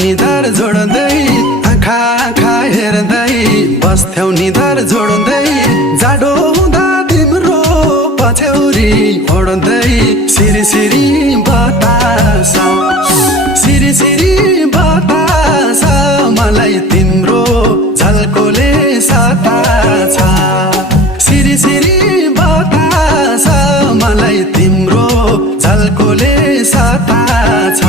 निधार जोड्दै आँखा आँखा हेर्दै बस्थ्यौ निधार जोड्दै जाडो हुँदा तिम्रो पछ्यौरी ओड्दै सिरी सिरी बतास सिरी सिरी बतास मलाई तिम्रो झल्कोले सताछ सिरी सिरी बतास मलाई तिम्रो झल्कोले सताछ